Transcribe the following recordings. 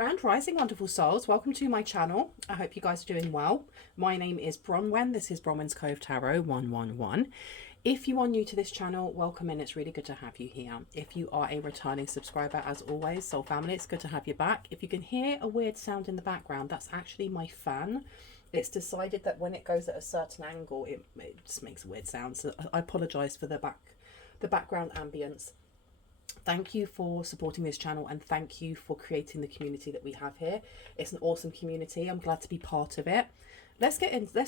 Grand Rising, wonderful souls. Welcome to my channel. I hope you guys are doing well. My name is Bronwen. This is Bronwen's Cove Tarot 111. If you are new to this channel, welcome in. It's really good to have you here. If you are a returning subscriber, as always, soul family, it's good to have you back. If you can hear a weird sound in the background, that's actually my fan. It's decided that when it goes at a certain angle, it just makes weird sounds. So I apologize for the background ambience. Thank you for supporting this channel, and thank you for creating the community that we have here. It's an awesome community. I'm glad to be part of it. Let's get into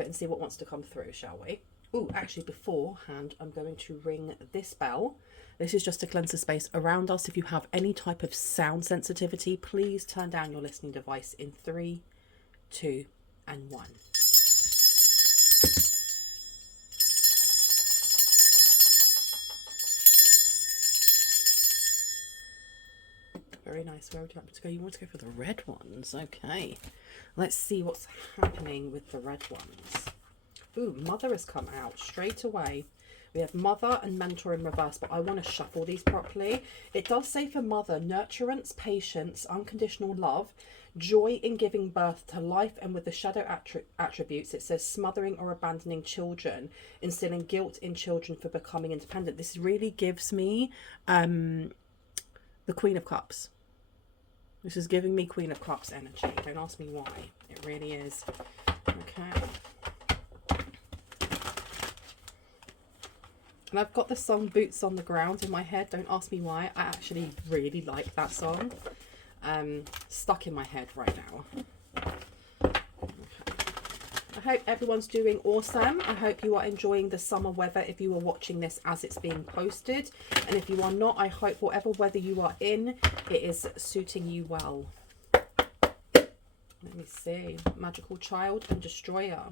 it and see what wants to come through, shall we? Oh, actually, beforehand, I'm going to ring this bell. This is just to cleanse the space around us. If you have any type of sound sensitivity, please turn down your listening device in 3, 2, and 1. Very nice. Where would you like me to go? You want to go for the red ones? Okay. Let's see what's happening with the red ones. Ooh, Mother has come out straight away. We have Mother and Mentor in reverse, but I want to shuffle these properly. It does say for Mother, nurturance, patience, unconditional love, joy in giving birth to life, and with the shadow attributes, it says smothering or abandoning children, instilling guilt in children for becoming independent. This really gives me the Queen of Cups. This is giving me Queen of Cups energy. Don't ask me why. It really is. Okay. And I've got the song Boots on the Ground in my head. Don't ask me why. I actually really like that song. Stuck in my head right now. Okay. I hope everyone's doing awesome. I hope you are enjoying the summer weather if you are watching this as it's being posted. And if you are not, I hope whatever weather you are in, it is suiting you well. Let me see. Magical Child and Destroyer.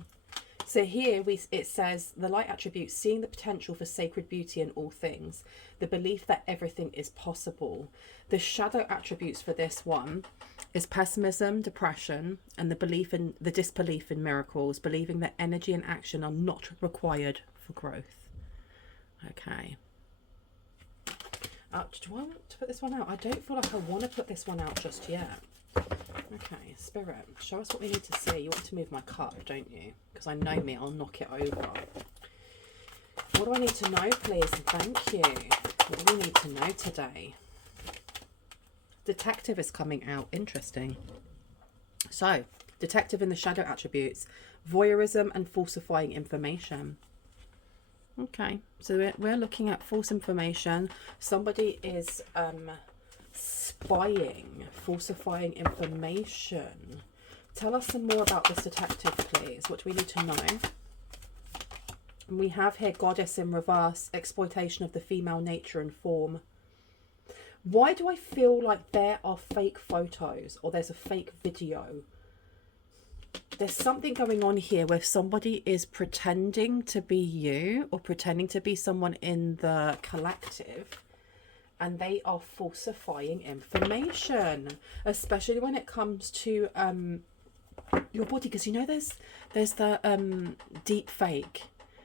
So here it says the light attributes, seeing the potential for sacred beauty in all things, the belief that everything is possible. The shadow attributes for this one is pessimism, depression, and the disbelief in miracles, believing that energy and action are not required for growth. Okay. Do I want to put this one out? I don't feel like I want to put this one out just yet. Okay, Spirit, show us what we need to see. You want to move my cup, don't you? Because I know me, I'll knock it over. What do I need to know, please? And thank you. What do we need to know today? Detective is coming out. Interesting. So, Detective in the shadow attributes, voyeurism and falsifying information. Okay, so we're looking at false information. Somebody is spying, falsifying information. Tell us some more about this detective, please. What do we need to know? And we have here Goddess in reverse, exploitation of the female nature and form. Why do I feel like there are fake photos or there's a fake video? There's something going on here where somebody is pretending to be you or pretending to be someone in the collective, and they are falsifying information, especially when it comes to your body. Because you know there's the deep fake,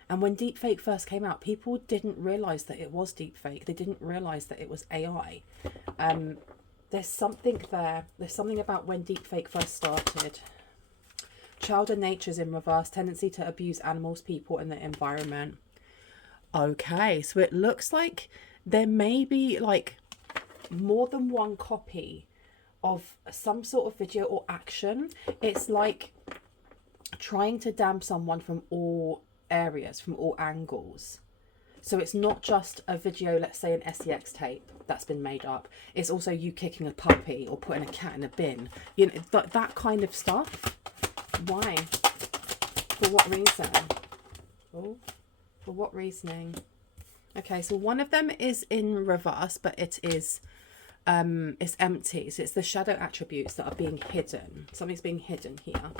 and when deep fake first came out, people didn't realize that it was deep fake. They didn't realize that it was AI. There's something there. There's something about when deep fake first started. Child and nature's in reverse, tendency to abuse animals, people, and the environment. Okay, so it looks like there may be like more than one copy of some sort of video or action. It's like trying to damn someone from all areas, from all angles. So it's not just a video, let's say an SEX tape that's been made up. It's also you kicking a puppy or putting a cat in a bin. You know, that kind of stuff. Why? For what reason? Oh, for what reasoning? Okay, so one of them is in reverse, but it is it's empty. So it's the shadow attributes that are being hidden. Something's being hidden here.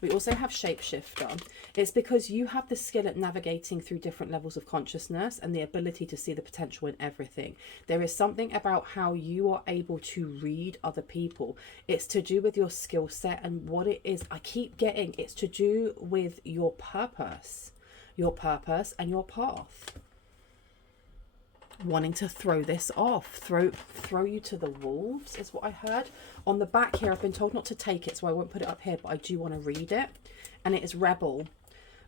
We also have shapeshifter. It's because you have the skill at navigating through different levels of consciousness and the ability to see the potential in everything. There is something about how you are able to read other people. It's to do with your skill set, and what it is, I keep getting, it's to do with your purpose and your path. wanting to throw this off, throw you to the wolves is what I heard. On the back here, I've been told not to take it, so I won't put it up here, but I do want to read it. And it is rebel.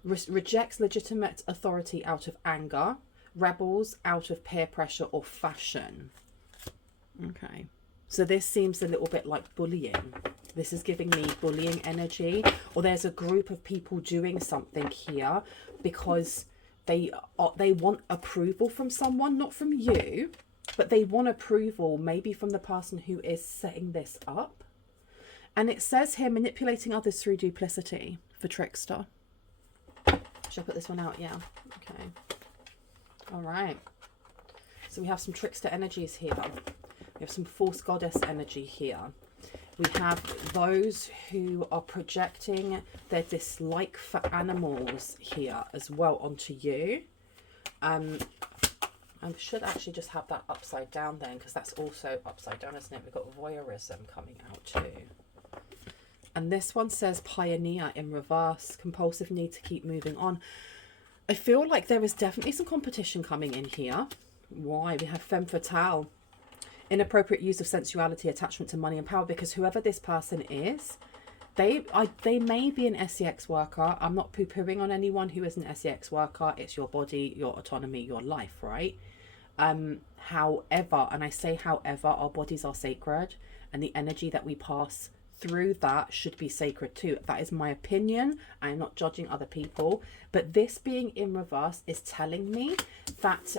Rejects legitimate authority out of anger. Rebels out of peer pressure or fashion. Okay. So this seems a little bit like bullying. This is giving me bullying energy. Or there's a group of people doing something here because they want approval from someone, not from you, but they want approval maybe from the person who is setting this up. And it says here, manipulating others through duplicity for trickster. Should I put this one out? Yeah. Okay. All right. So we have some trickster energies here. We have some false goddess energy here. We have those who are projecting their dislike for animals here as well onto you. I should actually just have that upside down then, because that's also upside down, isn't it? We've got voyeurism coming out too. And this one says pioneer in reverse, compulsive need to keep moving on. I feel like there is definitely some competition coming in here. Why? We have femme fatale. Inappropriate use of sensuality, attachment to money and power, because whoever this person is, they may be an SEX worker. I'm not poo-pooing on anyone who is an SEX worker. It's your body, your autonomy, your life, right? However, and I say however, our bodies are sacred, and the energy that we pass through that should be sacred too. That is my opinion. I'm not judging other people, but this being in reverse is telling me that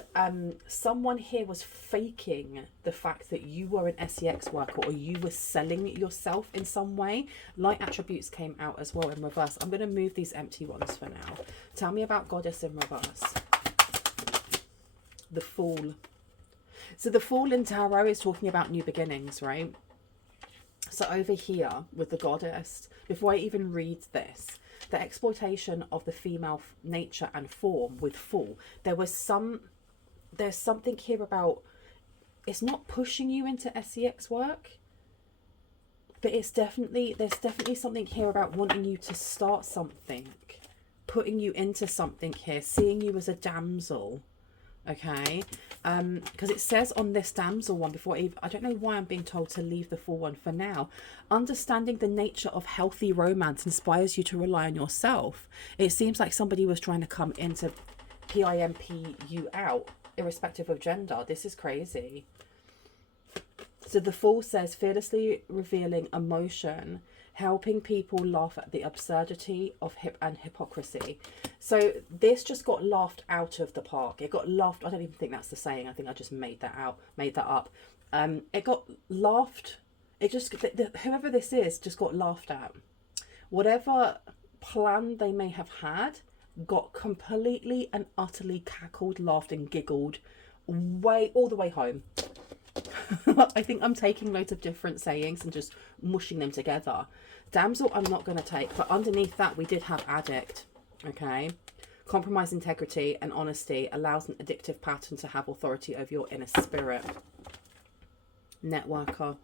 someone here was faking the fact that you were an SEX worker, or you were selling yourself in some way. Light attributes came out as well in reverse. I'm going to move these empty ones for now. Tell me about goddess in reverse. The Fool. So the Fool in tarot is talking about new beginnings, right? So over here with the goddess, before I even read this, the exploitation of the female nature and form with Fool, there's something here about, it's not pushing you into SEX work, but there's definitely something here about wanting you to start something, putting you into something here, seeing you as a damsel. Okay, because it says on this damsel one before, I don't know why I'm being told to leave the full one for now. Understanding the nature of healthy romance inspires you to rely on yourself. It seems like somebody was trying to come into PIMP you out, irrespective of gender. This is crazy. So the Fool says, fearlessly revealing emotion, helping people laugh at the absurdity of hypocrisy. So this just got laughed out of the park. It got laughed. I don't even think that's the saying. I think I just made that up. It got laughed. It just, whoever this is just got laughed at. Whatever plan they may have had got completely and utterly cackled, laughed and giggled all the way home. I think I'm taking loads of different sayings and just mushing them together. Damsel I'm not going to take, but underneath that we did have addict. Okay, compromise integrity and honesty allows an addictive pattern to have authority over your inner spirit. Networker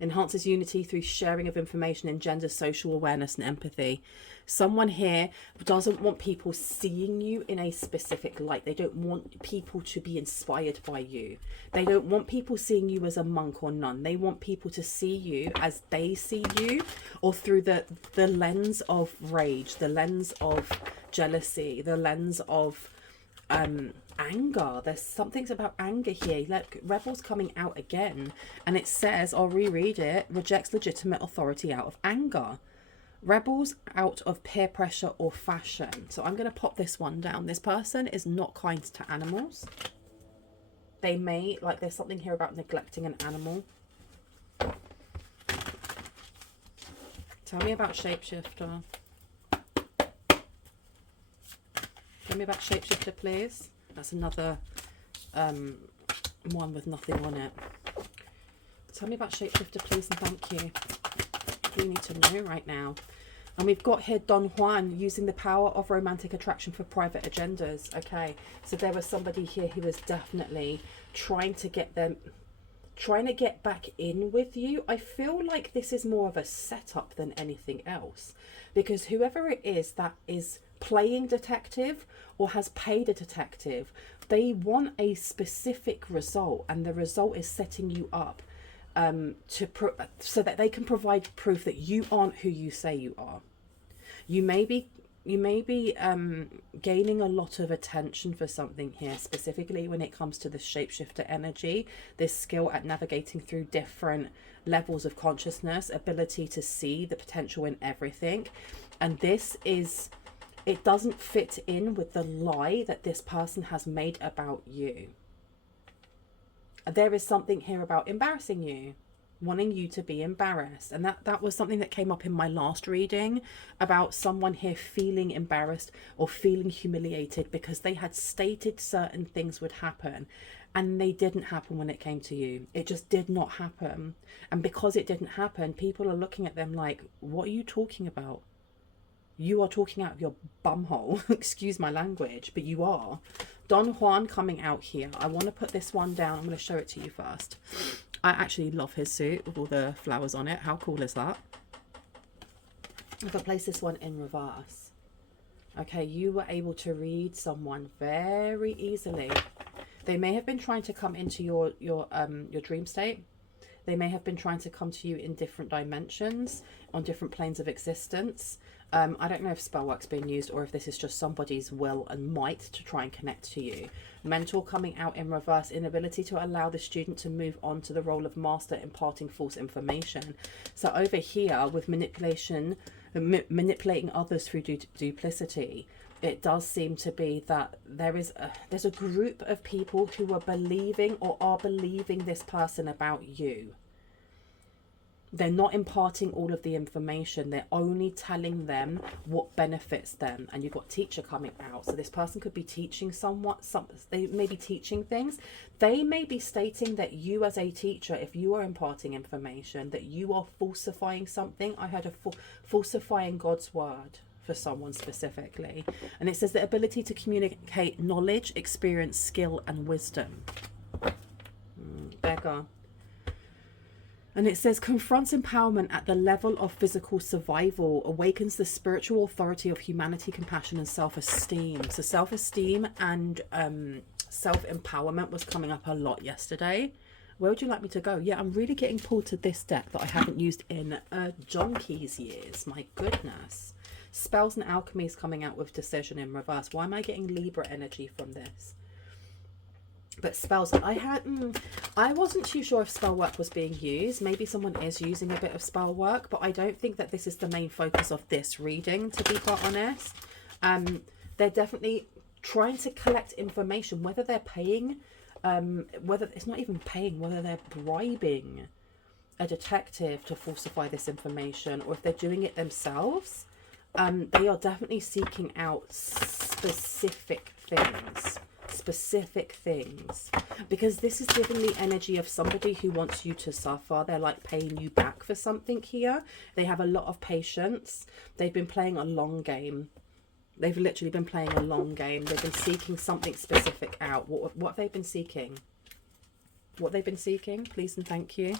enhances unity through sharing of information, engenders social awareness and empathy. Someone here doesn't want people seeing you in a specific light. They don't want people to be inspired by you. They don't want people seeing you as a monk or nun. They want people to see you as they see you, or through the lens of rage, the lens of jealousy, the lens of anger. There's something about anger here. Look, rebels coming out again, and it says, I'll reread it, rejects legitimate authority out of anger. Rebels out of peer pressure or fashion. So I'm going to pop this one down. This person is not kind to animals. They may, like, there's something here about neglecting an animal. Tell me about shapeshifter. Tell me about shapeshifter, please. That's another one with nothing on it. Tell me about shapeshifter, please, and thank you. We need to know right now. And we've got here Don Juan using the power of romantic attraction for private agendas. Okay, so there was somebody here who was definitely trying to get back in with you. I feel like this is more of a setup than anything else, because whoever it is that is playing detective or has paid a detective They want a specific result, and the result is setting you up so that they can provide proof that you aren't who you say you are. You may be gaining a lot of attention for something here, specifically when it comes to the shapeshifter energy, this skill at navigating through different levels of consciousness, ability to see the potential in everything. And this is, it doesn't fit in with the lie that this person has made about you. There is something here about embarrassing you, wanting you to be embarrassed. And that was something that came up in my last reading, about someone here feeling embarrassed or feeling humiliated because they had stated certain things would happen and they didn't happen when it came to you. It just did not happen. And because it didn't happen, people are looking at them like, what are you talking about? You are talking out of your bumhole. Excuse my language, but you are. Don Juan coming out here. I want to put this one down. I'm going to show it to you first. I actually love his suit with all the flowers on it. How cool is that? I'm going to place this one in reverse. Okay, you were able to read someone very easily. They may have been trying to come into your dream state. They may have been trying to come to you in different dimensions, on different planes of existence. I don't know if spell work's being used or if this is just somebody's will and might to try and connect to you. Mentor coming out in reverse, inability to allow the student to move on to the role of master, imparting false information. So over here with manipulation, manipulating others through duplicity, it does seem to be that there's a group of people who are believing this person about you. They're not imparting all of the information. They're only telling them what benefits them. And you've got teacher coming out. So this person could be teaching they may be teaching things. They may be stating that you as a teacher, if you are imparting information, that you are falsifying something. I heard of falsifying God's word for someone specifically. And it says the ability to communicate knowledge, experience, skill, and wisdom. Beggar. And it says confronts empowerment at the level of physical survival, awakens the spiritual authority of humanity, compassion, and self-esteem. So self-esteem and self-empowerment was coming up a lot yesterday. Where would you like me to go? Yeah, I'm really getting pulled to this deck that I haven't used in donkey's years. My goodness. Spells and alchemy is coming out with decision in reverse. Why am I getting Libra energy from this? But spells, I wasn't too sure if spell work was being used. Maybe someone is using a bit of spell work, but I don't think that this is the main focus of this reading, to be quite honest. They're definitely trying to collect information, whether they're paying, whether it's not even paying, whether they're bribing a detective to falsify this information, or if they're doing it themselves. They are definitely seeking out specific things, because this is giving the energy of somebody who wants you to suffer. They're like paying you back for something here. They have a lot of patience. They've been playing a long game. They've literally been playing a long game. They've been seeking something specific out. What have they been seeking? What they've been seeking, please and thank you.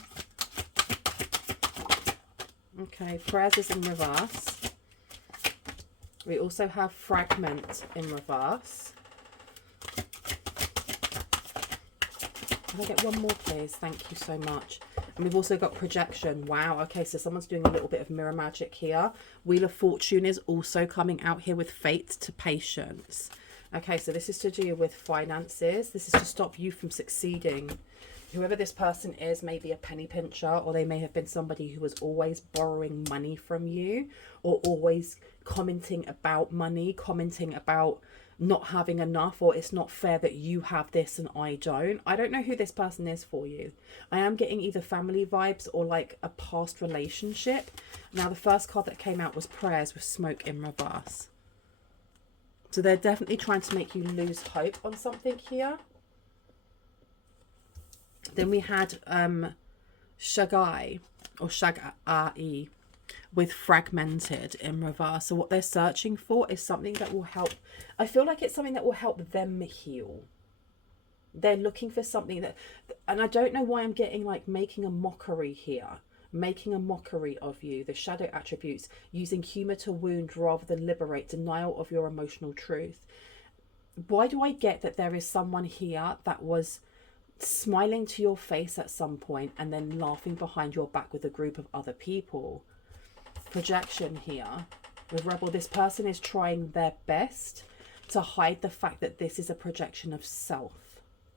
Okay, prayers is in reverse. We also have fragment in reverse. Can I get one more, please? Thank you so much. And we've also got projection. Wow. Okay, so someone's doing a little bit of mirror magic here. Wheel of Fortune is also coming out here with fate to patience. Okay, so this is to do with finances. This is to stop you from succeeding. Whoever this person is may be a penny pincher, or they may have been somebody who was always borrowing money from you, or always commenting about money, commenting about not having enough, or it's not fair that you have this and I don't. I don't know who this person is for you. I am getting either family vibes or like a past relationship. Now the first card that came out was prayers with smoke in reverse. So they're definitely trying to make you lose hope on something here. Then we had Shagai or Shagai with fragmented in reverse. So what they're searching for is something that will help. I feel like it's something that will help them heal. They're looking for something that, and I don't know why I'm getting like making a mockery here. Making a mockery of you, the shadow attributes, using humor to wound rather than liberate, denial of your emotional truth. why do I get that there is someone here that was smiling to your face at some point and then laughing behind your back with a group of other people? Projection here with Rebel. This person is trying their best to hide the fact that this is a projection of self.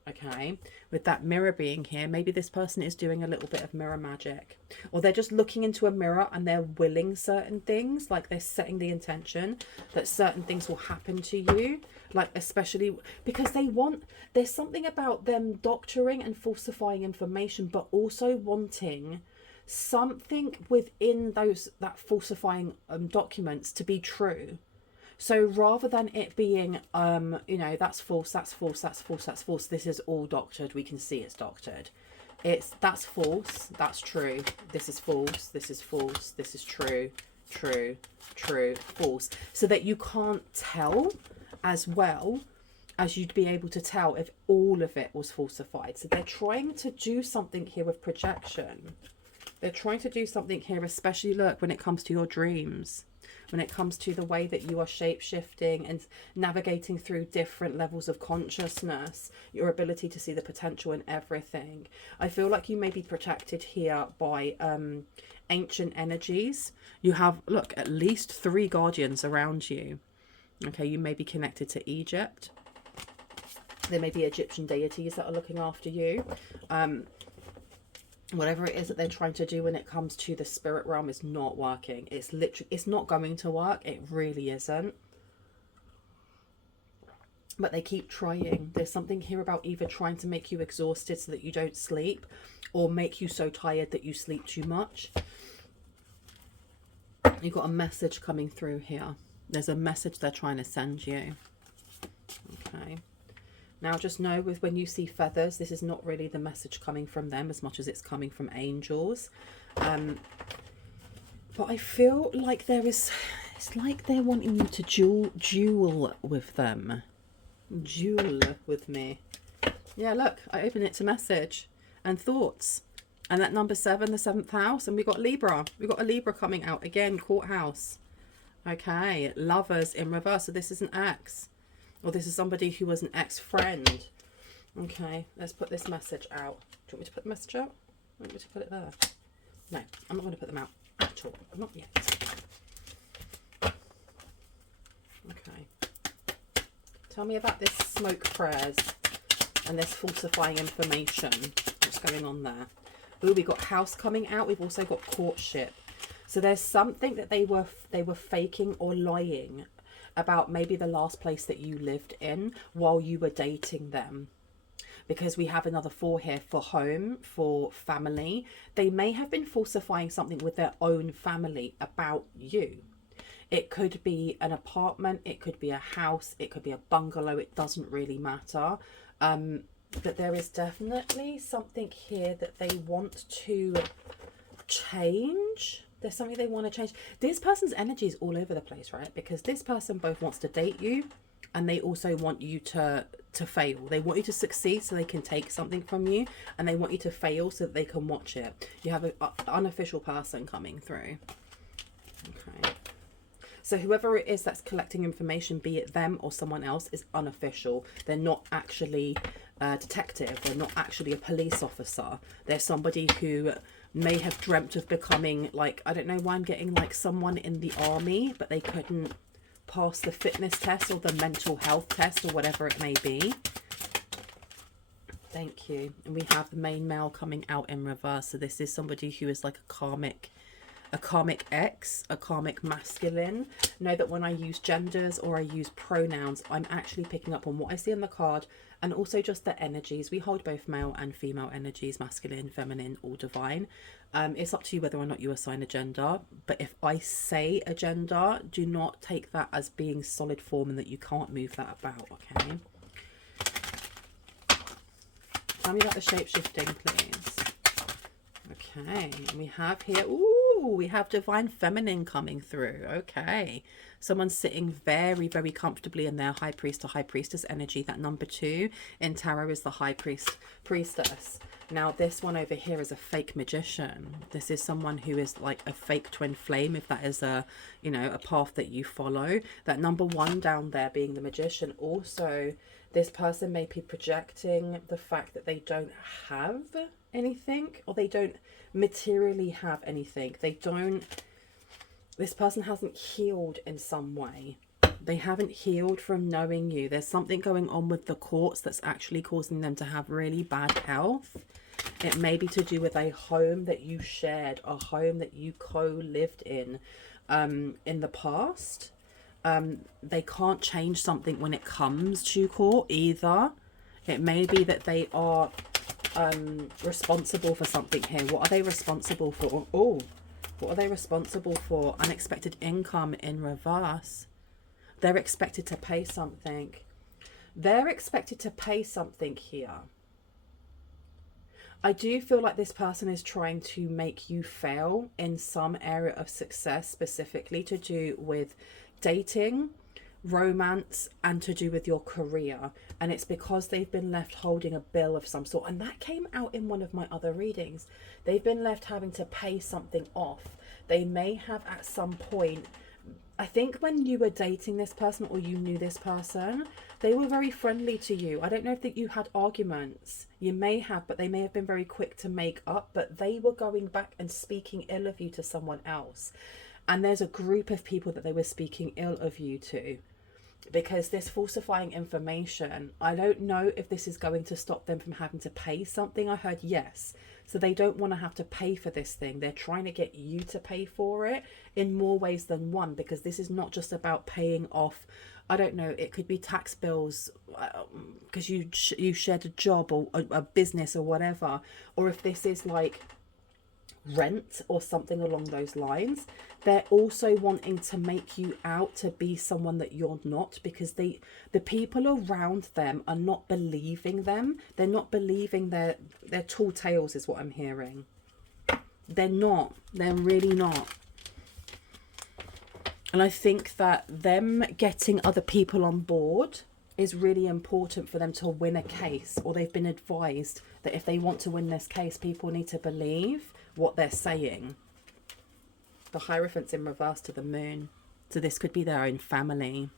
Okay, with that mirror being here, maybe this person is doing a little bit of mirror magic, or they're just looking into a mirror and they're willing certain things, like they're setting the intention that certain things will happen to you, like especially because there's something about them doctoring and falsifying information, but also wanting something within that falsifying documents to be true. So rather than it being, you know, that's false, that's false, that's false, that's false, this is all doctored, we can see it's doctored. That's false, that's true, this is false, this is false, this is true, true, true, false. So that you can't tell as well as you'd be able to tell if all of it was falsified. So they're trying to do something here with projection. They're trying to do something here, especially, look, when it comes to your dreams. When it comes to the way that you are shape-shifting and navigating through different levels of consciousness, your ability to see the potential in everything. I feel like you may be protected here by ancient energies. You have, look, at least 3 guardians around you. Okay, you may be connected to Egypt. There may be Egyptian deities that are looking after you. Whatever it is that they're trying to do when it comes to the spirit realm is not working. It's literally, it's not going to work. It really isn't. But they keep trying. There's something here about either trying to make you exhausted so that you don't sleep, or make you so tired that you sleep too much. You've got a message coming through here. There's a message they're trying to send you. Okay. Now just know, with when you see feathers, this is not really the message coming from them as much as it's coming from angels. But I feel like it's like they're wanting you to duel with them. Duel with me. Yeah, look, I open it to message and thoughts. And that number 7, the 7th house, and we got Libra. We got a Libra coming out again, courthouse. Okay, lovers in reverse. So this is an ex. Or this is somebody who was an ex-friend. Okay, let's put this message out. Do you want me to put the message out? I want me to put it there. No, I'm not going to put them out at all. Not yet. Okay. Tell me about this smoke prayers and this falsifying information. What's going on there? Oh, we got house coming out. We've also got courtship. So there's something that they were faking or lying about, maybe the last place that you lived in while you were dating them. Because we have another 4 here for home, for family. They may have been falsifying something with their own family about you. It could be an apartment, it could be a house, it could be a bungalow, it doesn't really matter. But there is definitely something here that they want to change. There's something they want to change. This person's energy is all over the place, right? Because this person both wants to date you and they also want you to fail. They want you to succeed so they can take something from you, and they want you to fail so that they can watch it. You have an unofficial person coming through. Okay. So whoever it is that's collecting information, be it them or someone else, is unofficial. They're not actually a detective. They're not actually a police officer. They're somebody who may have dreamt of becoming, like, I don't know why I'm getting like someone in the army, but they couldn't pass the fitness test or the mental health test or whatever it may be. Thank you. And we have the main male coming out in reverse. So this is somebody who is like a karmic ex, a karmic masculine. Know that when I use genders or I use pronouns, I'm actually picking up on what I see on the card, and also just the energies. We hold both male and female energies, masculine, feminine, all divine. It's up to you whether or not you assign a gender, but if I say a gender, do not take that as being solid form and that you can't move that about, okay? Tell me about the shape-shifting, please. Okay, we have here, ooh, we have divine feminine coming through. Okay, someone's sitting very, very comfortably in their high priest or high priestess energy. That number 2 in tarot is the high priestess. Now, this one over here is a fake magician. This is someone who is like a fake twin flame, if that is a, you know, a path that you follow. That number 1 down there being the magician. Also, this person may be projecting the fact that they don't have anything, or they don't materially have anything. This person hasn't healed in some way. They haven't healed from knowing you. There's something going on with the courts that's actually causing them to have really bad health. It may be to do with a home that you shared, a home that you co-lived in the past. They can't change something when it comes to court either. It may be that they are responsible for something here. What are they responsible for? Oh, what are they responsible for? Unexpected income in reverse. They're expected to pay something. They're expected to pay something here. I do feel like this person is trying to make you fail in some area of success, specifically to do with dating, romance, and to do with your career. And it's because they've been left holding a bill of some sort. And that came out in one of my other readings. They've been left having to pay something off. They may have at some point, I think when you were dating this person or you knew this person, they were very friendly to you. I don't know if that you had arguments. You may have, but they may have been very quick to make up. But they were going back and speaking ill of you to someone else. And there's a group of people that they were speaking ill of you to. Because this falsifying information, I don't know if this is going to stop them from having to pay something. I heard yes. So they don't want to have to pay for this thing. They're trying to get you to pay for it in more ways than one, because this is not just about paying off, I don't know, it could be tax bills because you shared a job or a business or whatever. Or if this is like rent or something along those lines, they're also wanting to make you out to be someone that you're not, because the people around them are not believing them. They're not believing their tall tales is what I'm hearing. They're really not. And I think that them getting other people on board is really important for them to win a case, or they've been advised that if they want to win this case, people need to believe what they're saying. The Hierophant's in reverse to the moon. So this could be their own family.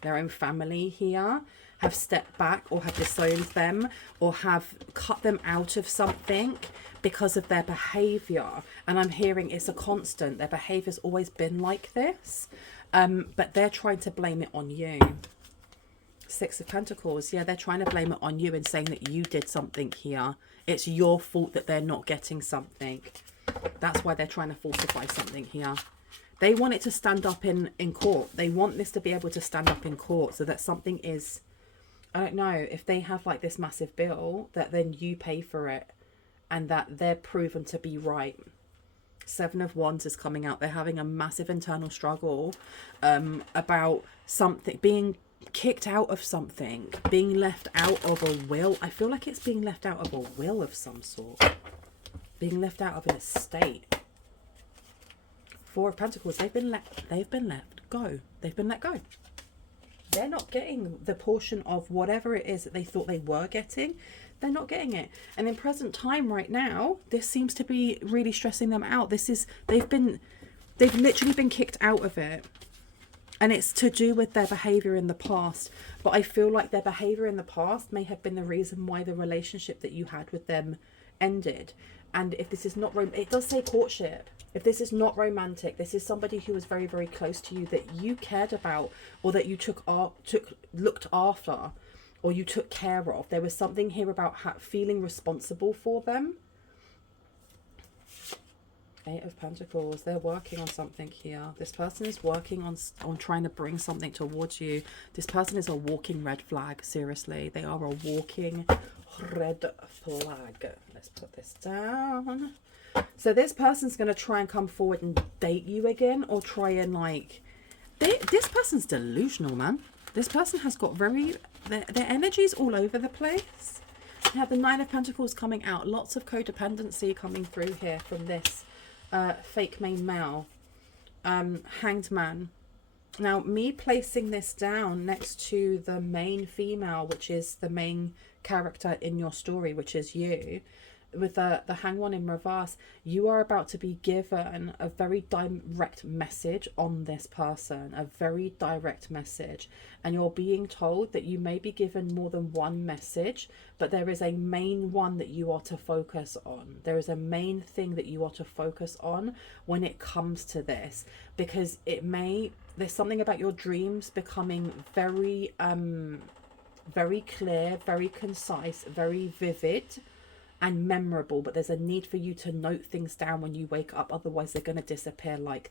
Their own family here have stepped back or have disowned them or have cut them out of something because of their behaviour. And I'm hearing it's a constant. Their behaviour's always been like this. But they're trying to blame it on you. 6 of Pentacles. Yeah, they're trying to blame it on you and saying that you did something here. It's your fault that they're not getting something. That's why they're trying to falsify something here. They want it to stand up in court. They want this to be able to stand up in court so that something is, I don't know, if they have like this massive bill, that then you pay for it and that they're proven to be right. 7 of Wands is coming out. They're having a massive internal struggle about something, being kicked out of something, being left out of a will. I feel like it's being left out of a will of some sort. Being left out of an estate. 4 of Pentacles. They've been let go. They've been let go. They're not getting the portion of whatever it is that they thought they were getting. They're not getting it. And in present time right now, this seems to be really stressing them out. They've literally been kicked out of it. And it's to do with their behaviour in the past. But I feel like their behaviour in the past may have been the reason why the relationship that you had with them ended. And if this is not, it does say courtship. If this is not romantic, this is somebody who was very, very close to you that you cared about, or that you looked after, or you took care of. There was something here about feeling responsible for them. 8 of Pentacles. They're working on something here. This person is working on trying to bring something towards you. This person is a walking red flag. Seriously, they are a walking red flag. Let's put this down. So this person's going to try and come forward and date you again, or try and like... This person's delusional, man. This person has got their energy's all over the place. You have the 9 of Pentacles coming out. Lots of codependency coming through here from this fake main male. Hanged man. Now, me placing this down next to the main female, which is the main character in your story, which is you, with the hang one in reverse, you are about to be given a very direct message on this person, a very direct message, and you're being told that you may be given more than one message, but there is a main one that you are to focus on. There is a main thing that you are to focus on when it comes to this, because there's something about your dreams becoming very very clear, very concise, very vivid and memorable, but there's a need for you to note things down when you wake up, otherwise they're going to disappear like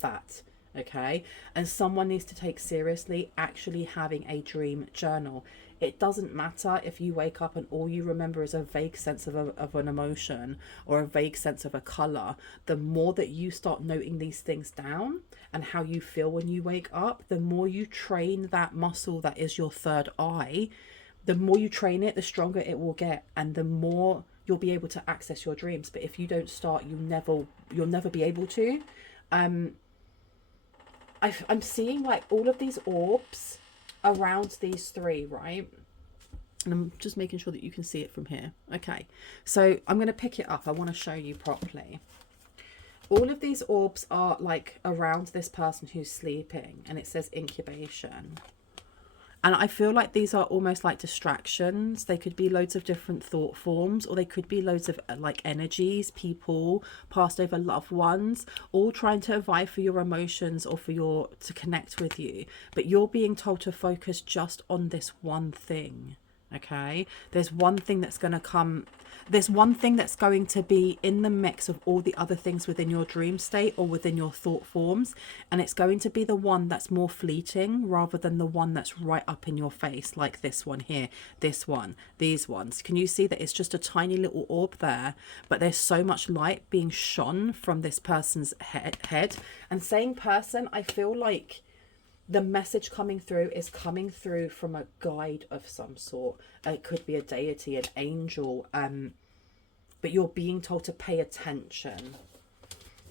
that. Okay, and someone needs to take seriously actually having a dream journal. It doesn't matter if you wake up and all you remember is a vague sense of an emotion or a vague sense of a color. The more that you start noting these things down and how you feel when you wake up, the more you train that muscle that is your third eye. The more you train it, the stronger it will get, and the more you'll be able to access your dreams. But if you don't start, you'll never be able to. I'm seeing like all of these orbs around these three, right? And I'm just making sure that you can see it from here. Okay, so I'm going to pick it up. I want to show you properly. All of these orbs are like around this person who's sleeping, and it says incubation. And I feel like these are almost like distractions. They could be loads of different thought forms, or they could be loads of like energies, people, passed over loved ones, all trying to vie for your emotions or to connect with you. But you're being told to focus just on this one thing. Okay, there's one thing that's going to come. There's one thing that's going to be in the mix of all the other things within your dream state or within your thought forms. And it's going to be the one that's more fleeting rather than the one that's right up in your face, like this one here, this one, these ones. Can you see that it's just a tiny little orb there, but there's so much light being shone from this person's head. And saying person, I feel like the message coming through is coming through from a guide of some sort. It could be a deity, an angel, but you're being told to pay attention.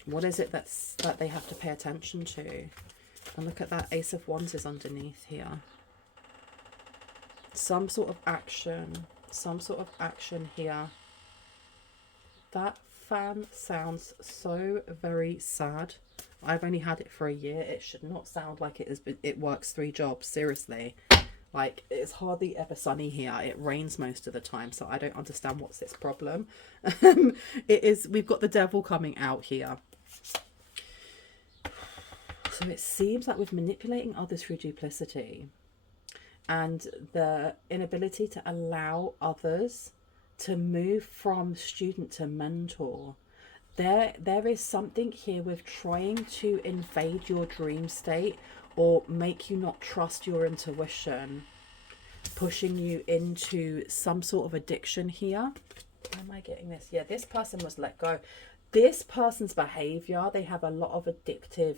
What is it that they have to pay attention to? And look at that, Ace of Wands is underneath here. Some sort of action here. That fan sounds so very sad. I've only had it for a year. It should not sound like it works 3 jobs, seriously. Like, it's hardly ever sunny here. It rains most of the time, so I don't understand what's its problem. We've got the devil coming out here. So it seems like with manipulating others through duplicity and the inability to allow others to move from student to mentor, there is something here with trying to invade your dream state or make you not trust your intuition, pushing you into some sort of addiction here. Why am I getting this? Yeah, this person was let go. This person's behavior, they have a lot of addictive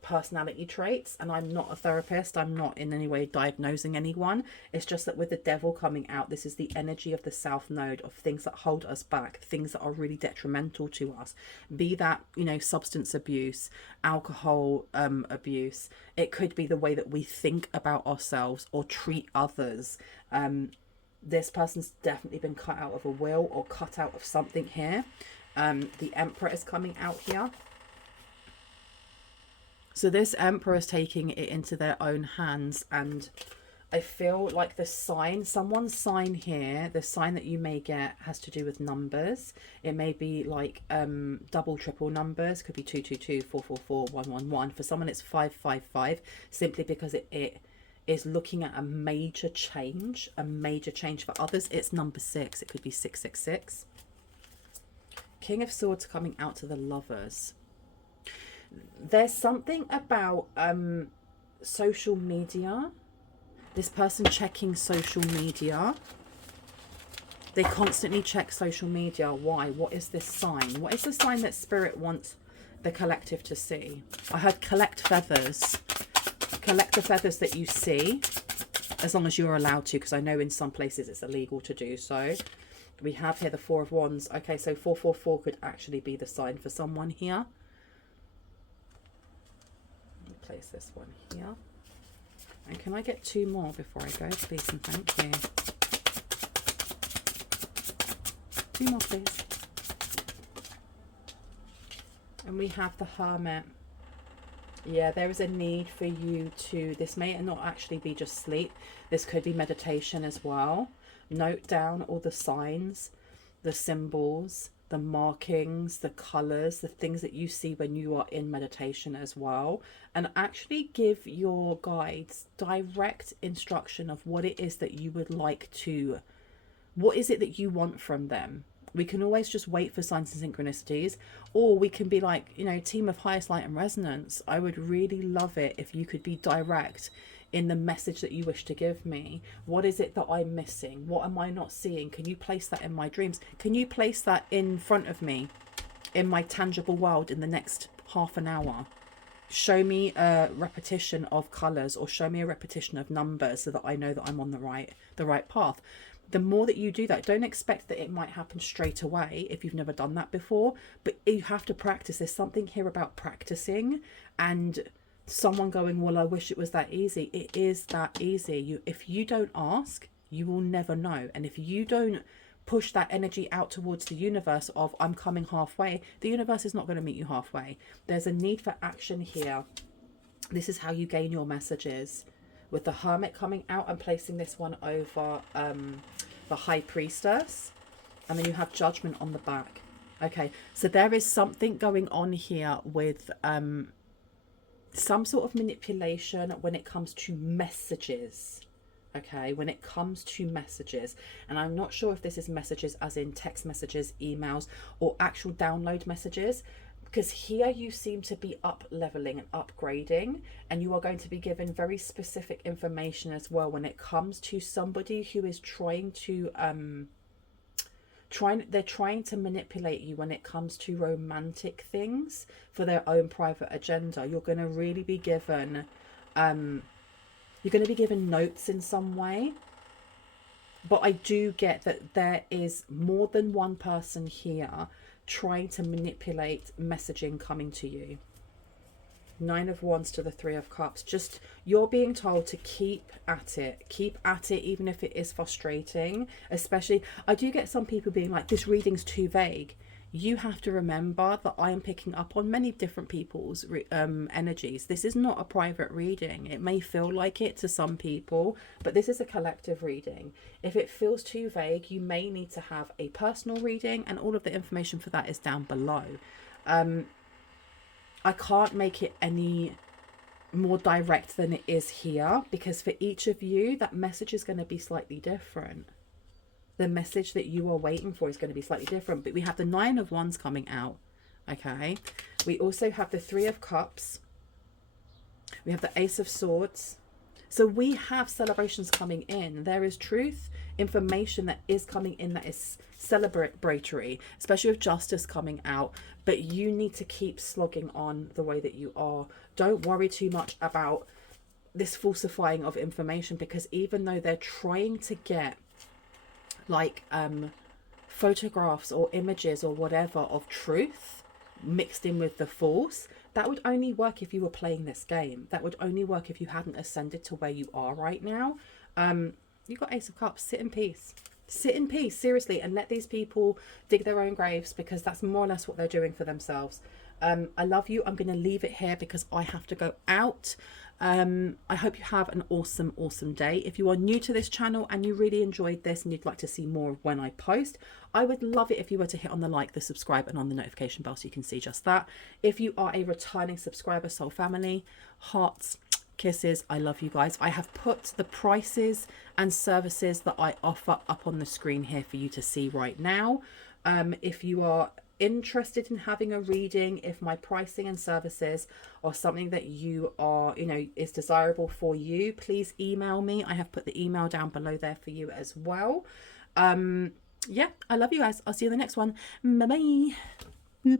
personality traits, and I'm not a therapist, I'm not in any way diagnosing anyone. It's just that with the devil coming out, this is the energy of the south node, of things that hold us back, things that are really detrimental to us, be that, you know, substance abuse, alcohol abuse. It could be the way that we think about ourselves or treat others. This person's definitely been cut out of a will or cut out of something here. The Emperor is coming out here. So this Emperor is taking it into their own hands, and I feel like the sign, someone's sign here, the sign that you may get has to do with numbers. It may be like double, triple numbers. Could be 222, 444, 111. For someone it's 555, simply because it is looking at a major change. For others it's number 6. It could be 666. King of Swords coming out to the Lovers. There's something about social media. This person checking social media. They constantly check social media. Why? What is this sign? What is the sign that Spirit wants the collective to see? I heard collect feathers. Collect the feathers that you see, as long as you're allowed to, because I know in some places it's illegal to do so. We have here the 4 of Wands. Okay, so 444 could actually be the sign for someone here. Place this one here, and can I get 2 more before I go, please and thank you? 2 more, please. And we have the Hermit. Yeah, there is a need for you to, this may not actually be just sleep. This could be meditation as well. Note down all the signs, the symbols, the markings, the colors, the things that you see when you are in meditation as well. And actually give your guides direct instruction of what it is that you would like to, what is it that you want from them. We can always just wait for signs and synchronicities, or we can be like, you know, team of highest light and resonance. I would really love it if you could be direct in the message that you wish to give me. What is it that I'm missing? What am I not seeing? Can you place that in my dreams? Can you place that in front of me in my tangible world in the next half an hour? Show me a repetition of colors, or show me a repetition of numbers so that I know that I'm on the right path. The more that you do that, don't expect that it might happen straight away if you've never done that before, but you have to practice. There's something here about practicing, and someone going, well, I wish it was that easy. It is that easy. If you don't ask, you will never know. And if you don't push that energy out towards the universe of, I'm coming halfway, the universe is not going to meet you halfway. There's a need for action here. This is how you gain your messages. With the Hermit coming out and placing this one over the High Priestess. And then you have Judgment on the back. Okay, so there is something going on here with some sort of manipulation when it comes to messages. Okay, when it comes to messages. And I'm not sure if this is messages as in text messages, emails, or actual download messages. Because here you seem to be up leveling and upgrading, and you are going to be given very specific information as well when it comes to somebody who is trying to they're trying to manipulate you when it comes to romantic things for their own private agenda. You're going to really be given notes in some way. But I do get that there is more than one person here trying to manipulate messaging coming to you. 9 of Wands to the 3 of Cups. Just, you're being told to keep at it. Keep at it, even if it is frustrating. Especially, I do get some people being like, this reading's too vague. You have to remember that I am picking up on many different people's energies. This is not a private reading. It may feel like it to some people, but this is a collective reading. If it feels too vague, you may need to have a personal reading, and all of the information for that is down below. I can't make it any more direct than it is here, because for each of you, that message is going to be slightly different. The message that you are waiting for is going to be slightly different. But we have the 9 of Wands coming out. Okay. We also have the 3 of Cups. We have the Ace of Swords. So we have celebrations coming in. There is truth, information that is coming in that is celebratory, especially with justice coming out. But you need to keep slogging on the way that you are. Don't worry too much about this falsifying of information, because even though they're trying to get like photographs or images or whatever of truth mixed in with the false, that would only work if you were playing this game. That would only work if you hadn't ascended to where you are right now. You've got Ace of Cups. Sit in peace. Sit in peace, seriously, and let these people dig their own graves, because that's more or less what they're doing for themselves. I love you. I'm going to leave it here because I have to go out. I hope you have an awesome day. If you are new to this channel and you really enjoyed this and you'd like to see more when I post, I would love it if you were to hit on the like, the subscribe, and on the notification bell so you can see just that. If you are a returning subscriber, soul family, hearts, kisses, I love you guys. I have put the prices and services that I offer up on the screen here for you to see right now. If you are interested in having a reading, if my pricing and services are something that you are, is desirable for you, please email me. I have put the email down below there for you as well. Yeah, I love you guys. I'll see you in the next one. Bye bye.